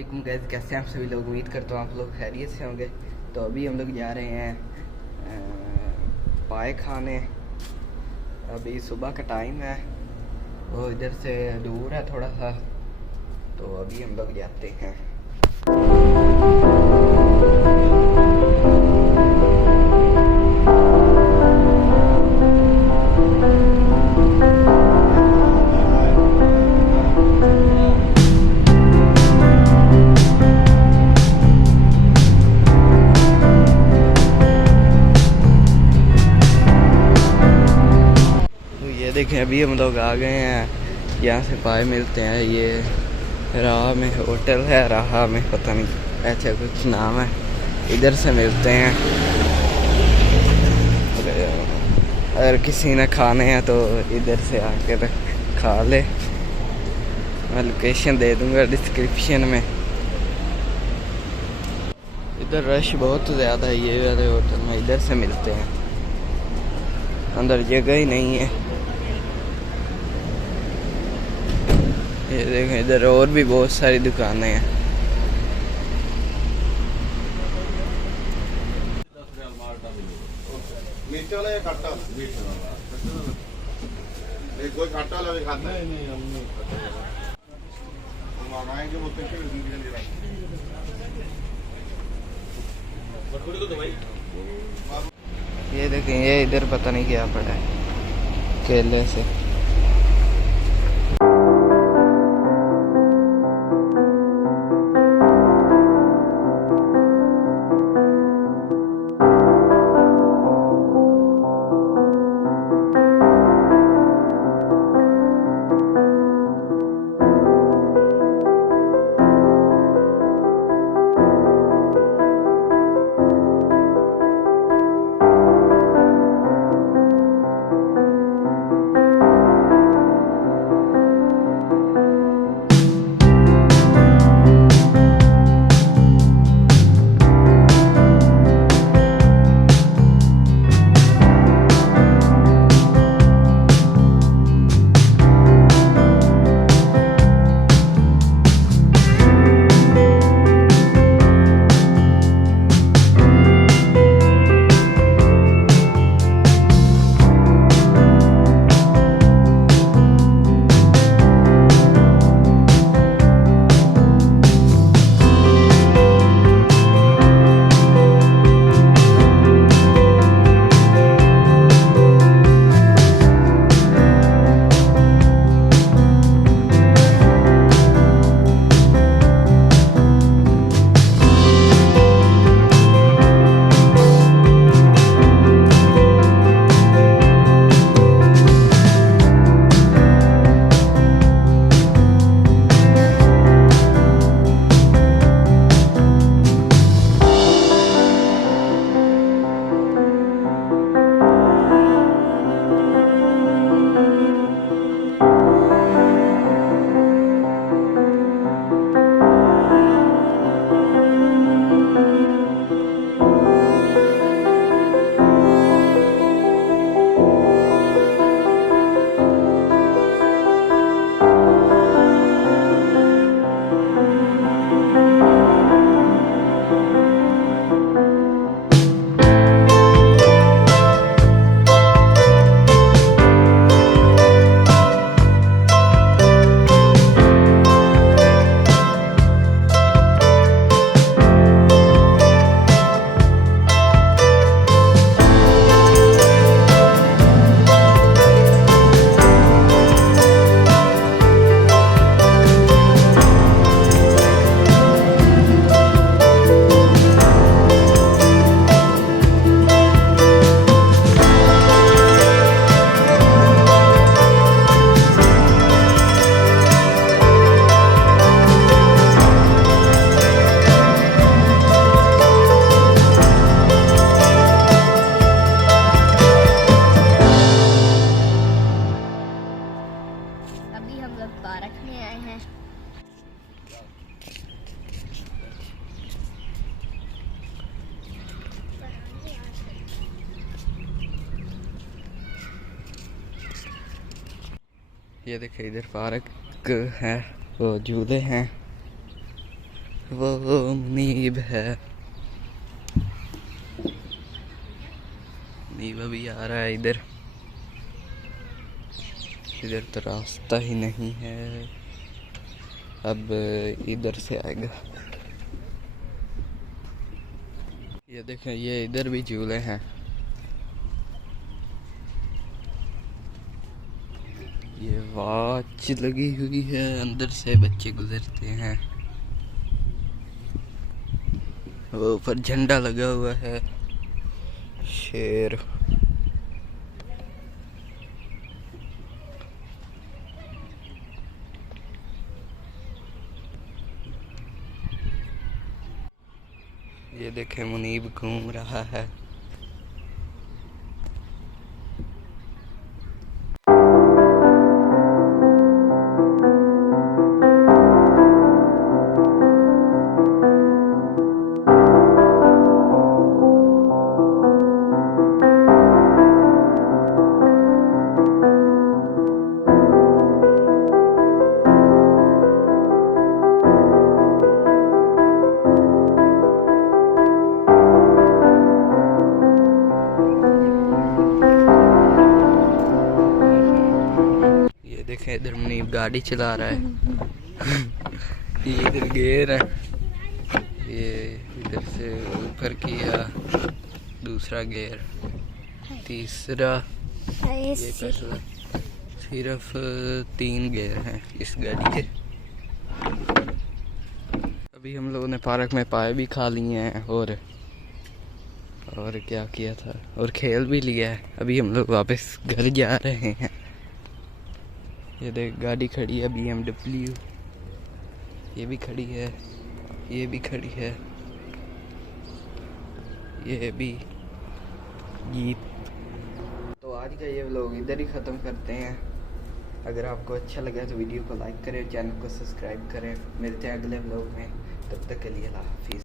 वालेकुम गाइस, कैसे हैं आप सभी लोग। उम्मीद करता हूँ आप लोग खैरियत से होंगे। तो अभी हम लोग जा रहे हैं पाए खाने। अभी सुबह का टाइम है, वो इधर से दूर है थोड़ा सा, तो अभी हम लोग जाते हैं। ये देखें, अभी हम लोग आ गए हैं। यहाँ से पाए मिलते हैं। ये राह में होटल है, राह में पता नहीं ऐसा कुछ नाम है, इधर से मिलते हैं। अगर किसी ने खाने हैं तो इधर से आकर खा ले। मैं लोकेशन दे दूंगा डिस्क्रिप्शन में। इधर रश बहुत ज़्यादा है ये वाले होटल में, इधर से मिलते हैं, अंदर जगह ही नहीं है। ये देखें, इधर और भी बहुत सारी दुकानें हैं। मीठे वाला या खट्टा वाला? मीठे वाला। कोई खट्टा वाला भी खाता है? नहीं, हम नहीं खाते। हम मंगाएंगे वो कैसे मिलेगा? ये देखें, ये इधर पता नहीं क्या पड़ा है, केले से। ये देखिए, इधर पार्क है, वो झूले हैं। वो मुनीब है। मुनीब अभी आ रहा है इधर। इधर तो रास्ता ही नहीं है, अब इधर से आएगा। ये देखें, ये इधर भी झूले हैं। ये वॉच लगी हुई है, अंदर से बच्चे गुजरते हैं। वो ऊपर झंडा लगा हुआ है, शेर। ये देखें, मुनीब घूम रहा है। देखें, इधर मुनीब गाड़ी चला रहा है। ये इधर गेयर है, ये इधर से ऊपर किया, दूसरा गेयर, तीसरा, ये पहला। सिर्फ 3 गेयर हैं इस गाड़ी के। अभी हम लोगों ने पार्क में पाए भी खा लिए हैं और क्या किया था, और खेल भी लिया है। अभी हम लोग वापस घर जा रहे हैं। ये देख, गाड़ी खड़ी है BMW, ये भी खड़ी है, ये भी खड़ी है, ये भी जीप। तो आज का ये व्लॉग इधर ही ख़त्म करते हैं। अगर आपको अच्छा लगा तो वीडियो को लाइक करें, चैनल को सब्सक्राइब करें। मिलते हैं अगले व्लॉग में, तब तक के लिए अल्लाह हाफिज़।